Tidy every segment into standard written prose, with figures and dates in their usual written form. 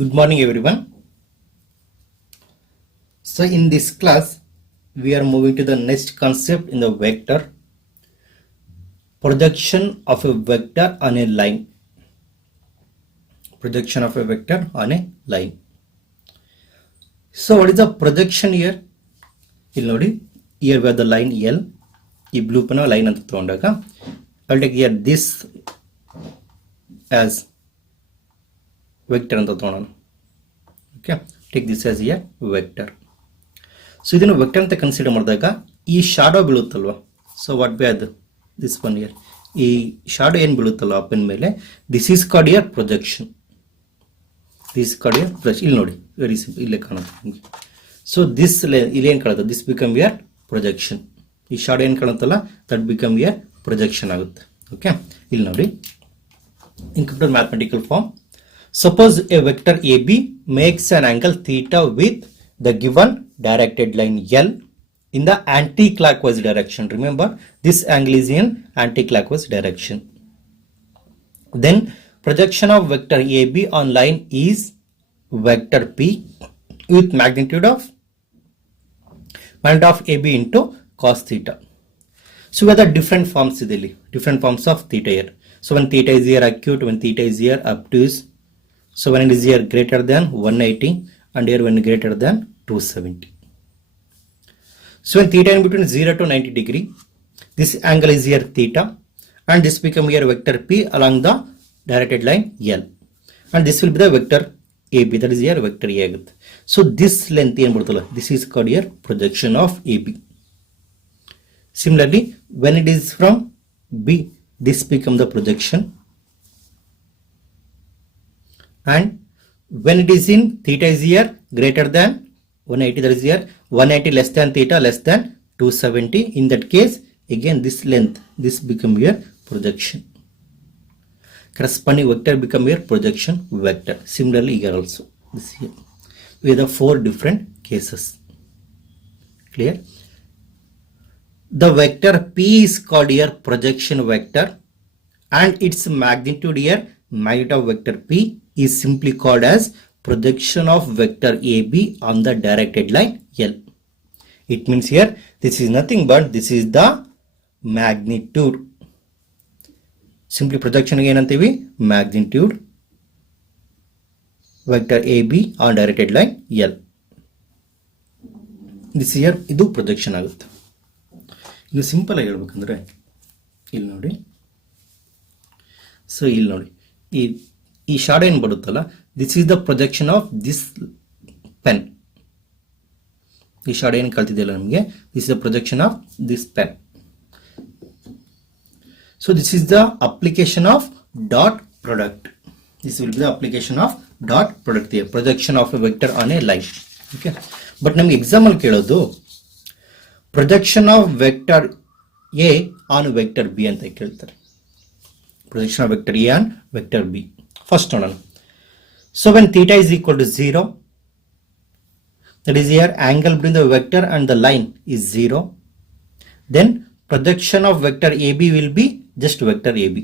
Good morning everyone. So in this class we are moving to the next concept in the vector, projection of a vector on a line. Projection of a vector on a line. So what is the projection here? Here we have the line L. This blue line anta tagondaka I'll take here this as vector anta ತಗೊಳ್ಳೋಣ. Okay, take this as a vector. So ಇದನ್ನು vector ಅಂತ consider ಮಾಡಿದಾಗ ಈ shadow ಬೀಳುತ್ತಲ್ವಾ, so what B ಅದು this one year, ಈ shadow ಏನು ಬೀಳುತ್ತಲ್ಲ ಅಪ್ಪನ ಮೇಲೆ, this is called year projection. This called year projection. ಇಲ್ಲಿ ನೋಡಿ ವೆರಿ ಸಿಂಪಲ್, ಇಲ್ಲೇ ಕಾಣುತ್ತೆ ನಿಮಗೆ. ಸೊ ದಿಸ್ ಇಲ್ಲಿ ಏನು ಕಾಣುತ್ತೆ, ದಿಸ್ ಬಿಕಮ್ ಇಯರ್ ಪ್ರೊಜೆಕ್ಷನ್. ಈ ಶಾಡೋ ಏನು ಕಾಣುತ್ತಲ್ಲ ದಟ್ ಬಿಕಮ್ ಇಯರ್ ಪ್ರೊಜೆಕ್ಷನ್ ಆಗುತ್ತೆ. ಓಕೆ, ಇಲ್ಲಿ ನೋಡಿ in computer mathematical form. Suppose a vector AB makes an angle theta with the given directed line L in the anti-clockwise direction. Remember, this angle is in anti-clockwise direction. Then projection of vector AB on line is vector P with magnitude of AB into cos theta. So we have the different forms idili, different forms of theta here. So when theta is here acute, when theta is here obtuse. So when it is here greater than 180 and here when greater than 270. So when theta in between 0 to 90 degree, this angle is here theta and this become here vector P along the directed line L. And this will be the vector AB, that is here vector A. So this length, this is called here projection of AB. Similarly, when it is from B, this become the projection. And when it is in theta is here greater than 180, that is here 180 less than theta less than 270, in that case again this length, this become here projection. Corresponding vector become here projection vector. Similarly here also this here we have the 4 different cases. Clear? The vector P is called here projection vector and its magnitude here, magnitude of vector P is simply called as projection of vector AB on the directed line L. It means here this is nothing but this is the magnitude. Simply projection again antivi magnitude vector AB on directed line L. This here idu projection agutte. Idu simple agi helbekandre ಇಲ್ಲಿ ನೋಡಿ. So ಇಲ್ಲಿ ನೋಡಿ ಈ shadow ಏನು ಬರುತ್ತಲ್ಲ, this is the projection of this pen. ಈ shadow ಏನು ಕಲ್ತಿದೆಯಲ್ಲ ನಮಗೆ, this is the projection of this pen. So this is the application of dot product. This will be the application of dot product, the projection of A vector on A line. Okay, but ನಮ್ಗೆ exam ಅಲ್ಲಿ ಕೇಳೋದು projection of vector A on vector B ಅಂತ ಕೇಳ್ತಾರೆ. Projection of vector A on vector B. First one. So when theta is equal to 0, that is here angle between the vector and the line is 0, then projection of vector AB will be just vector AB.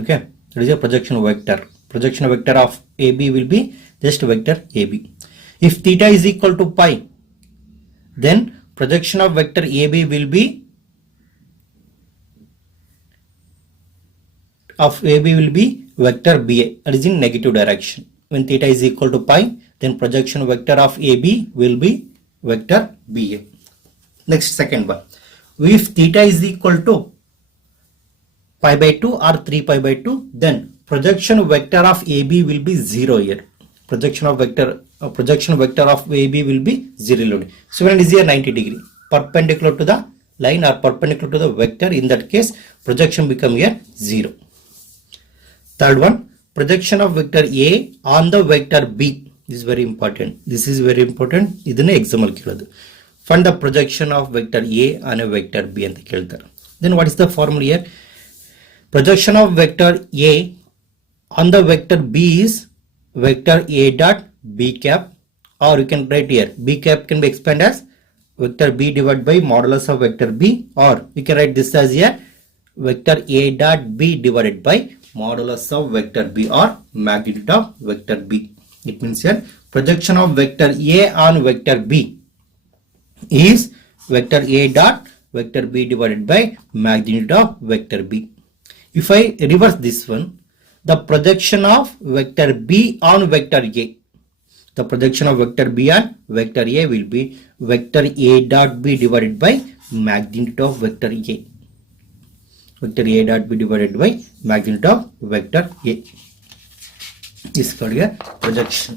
Okay, that is a projection vector. Projection vector of AB will be just vector AB. If theta is equal to pi, then projection of vector AB will be of AB will be vector BA, that is in negative direction. When theta is equal to pi, then projection vector of AB will be vector BA. Next, second one. If theta is equal to pi by 2 or 3 pi by 2, then projection vector of AB will be 0 here. Projection vector of AB will be 0. So when it is here 90 degree, perpendicular to the line or perpendicular to the vector, in that case projection become here 0. Third one, projection of vector A on the vector B. This is very important. This is very important. ಇದನ್ನೇ exam ಅಲ್ಲಿ ಕೇಳೋದು. Find the projection of vector A on a vector B ಅಂತ ಕೇಳ್ತಾರೆ. Then what is the formula here? Projection of vector A on the vector B is vector A dot B cap, or you can write here B cap can be expanded as vector B divided by modulus of vector B, or you can write this as here vector A dot B divided by modulus of vector B or magnitude of vector B. It means here projection of vector A on vector B is vector A dot vector B divided by magnitude of vector B. If I reverse this one, the projection of vector B on vector A, the projection of vector B on vector A will be vector A dot B divided by magnitude of vector A. Vector A dot B divided by magnitude of vector A. This is called a projection.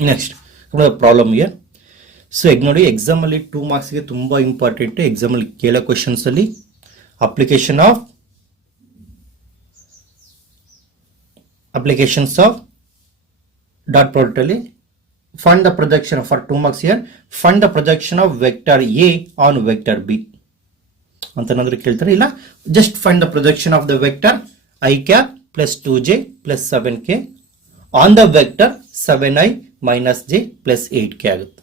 Next, come to the problem here. So ನೋಡಿ exam ಅಲ್ಲಿ 2 marks ಗೆ ತುಂಬಾ important. Exam ಅಲ್ಲಿ ಕೇಳೋ questions ಅಲ್ಲಿ applications of dot product ಅಲ್ಲಿ find the projection for 2 marks here. Find the projection of vector A on vector B ಅಂತ ಏನಾದರೂ ಕೇಳ್ತಾರೆ. ಇಲ್ಲ, just find the projection of the vector I cap plus 2j plus 7k on the vector 7i minus j plus 8k ಆಗುತ್ತೆ.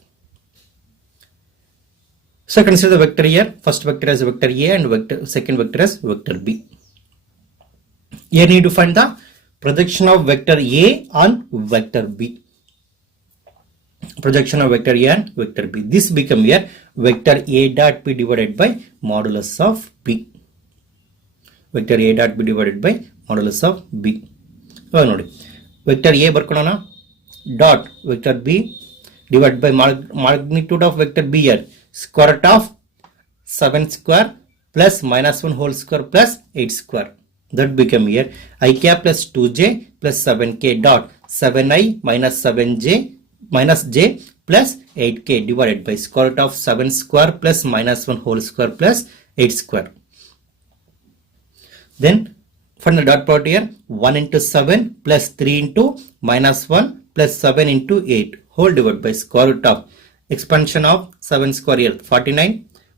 So consider the vector here. First vector as vector A and second vector as vector B. Here need to find the projection of vector A on vector B. Projection of vector A and vector B. This become here vector A dot B divided by modulus of B. Vector A dot B divided by modulus of B. ನೋಡಿ vector A ಬರ್ಕೊಳ್ಳೋಣ. Dot vector B divided by magnitude of vector B here. Square root of 7 square plus minus 1 whole square plus 8 square. That become here I cap plus 2j plus 7k dot 7i minus 7j minus j plus 8k divided by square root of 7 square plus minus 1 whole square plus 8 square. Then find the dot product here. 1 into 7 plus 3 into minus 1 plus 7 into 8 whole divided by square root of expansion of 7 square here 49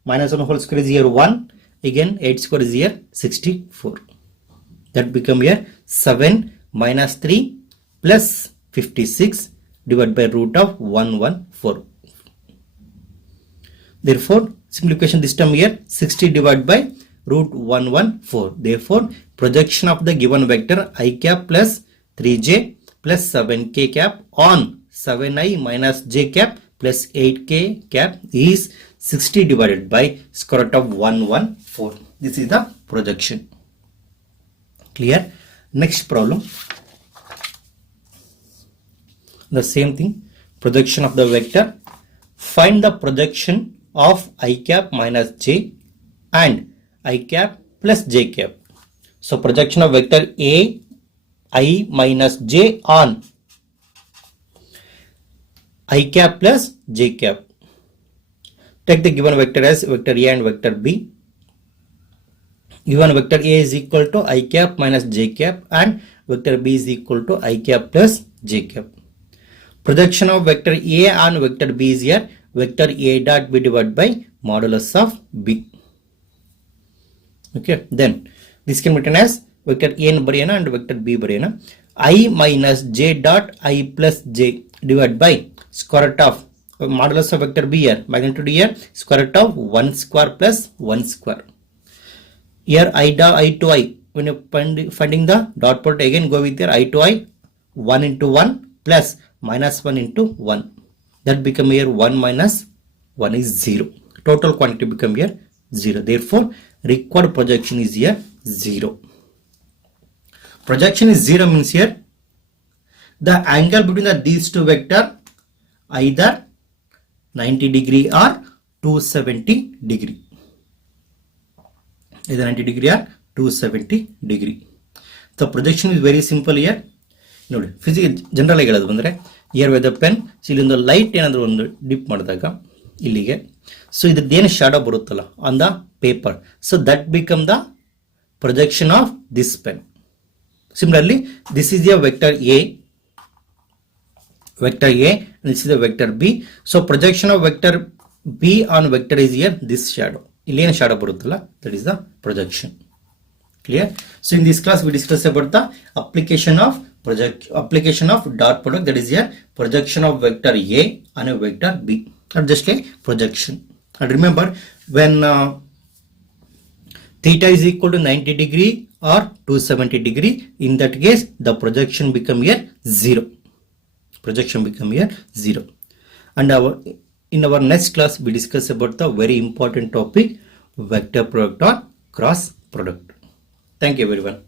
minus 1 whole square is here 1, again 8 square is here 64. That become here 7 minus 3 plus 56 divided by root of 114. Therefore simplification this term here 60 divided by root 114. Therefore projection of the given vector I cap plus 3j plus 7k cap on 7i minus j cap plus 8k cap is 60 divided by square root of 114. This is the projection. Clear? Next problem. The same thing. Projection of the vector. Find the projection of I cap minus j and I cap plus j cap. So projection of vector A I minus j on I cap plus j cap. Take the given vector as vector A and vector B. Given vector A is equal to I cap minus j cap and vector B is equal to I cap plus j cap. Projection of vector A on vector B is here vector A dot B divided by modulus of B. Okay, then this can be written as vector A ಬರೆಯೋಣ and vector B ಬರೆಯೋಣ. I minus j dot I plus j divided by square root of modulus of vector B here, magnitude here, square root of 1 square plus 1 square. Here I to I, when you finding the dot product, again go with your I to I, 1 into 1 plus minus 1 into 1. That become here 1 minus 1 is 0. Total quantity become here 0. Therefore required projection is here 0. Projection is 0 means here the angle between these two vector either 90 degree or 270 degree. Either 90 degree or 270 degree. The projection is very simple here. ನೋಡಿ physics general ಆಗಿ ಹೇಳೋದು ಬಂದರೆ year with pen ಇಲ್ಲೊಂದು light ಏನಾದರೂ ಒಂದು drip ಮಾಡಿದಾಗ ಇಲ್ಲಿಗೆ, so ಇದ್ರದ್ದೇನು shadow ಬರುತ್ತಲ್ಲ on the paper, so that become the projection of this pen. Similarly, this is a vector A, and this is a vector B. So projection of vector B on vector is here this shadow. Illene shadow baruttalla, that is the projection. Clear? So in this class we discussed about the application of dot product, that is here projection of vector A on a vector B, not just a projection. And remember, when theta is equal to 90 degree or 270 degree. In that case, the projection become here 0. Projection become here 0. And in our next class, we discuss about the very important topic, vector product or cross product. Thank you everyone.